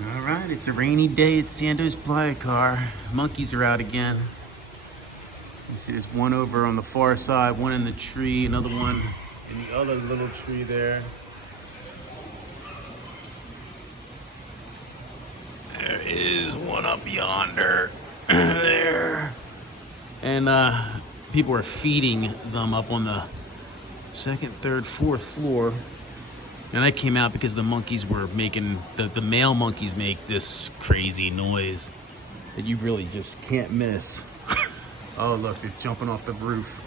All right, it's a rainy day at Sandos Playacar. Monkeys are out again. You see there's one over on the far side, one in the tree, another one in the other little tree there. There is one up yonder, there. And people are feeding them up on the second, third, fourth floor. And I came out because the monkeys were making, the male monkeys make this crazy noise that you really just can't miss. Oh, look, they're jumping off the roof.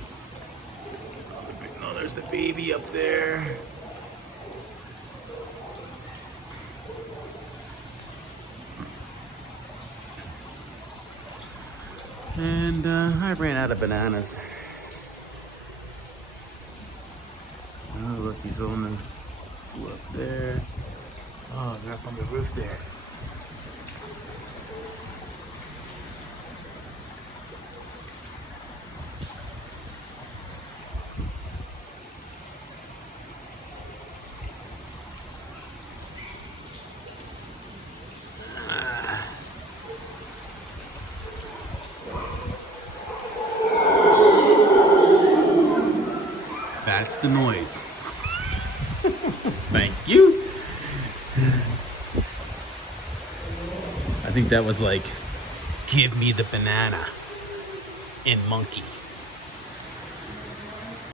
Oh, there's the baby up there. And I ran out of bananas. Oh, look, he's on the roof there. Oh, they're up on the roof there. That's the noise. Thank you. I think that was like, give me the banana in monkey.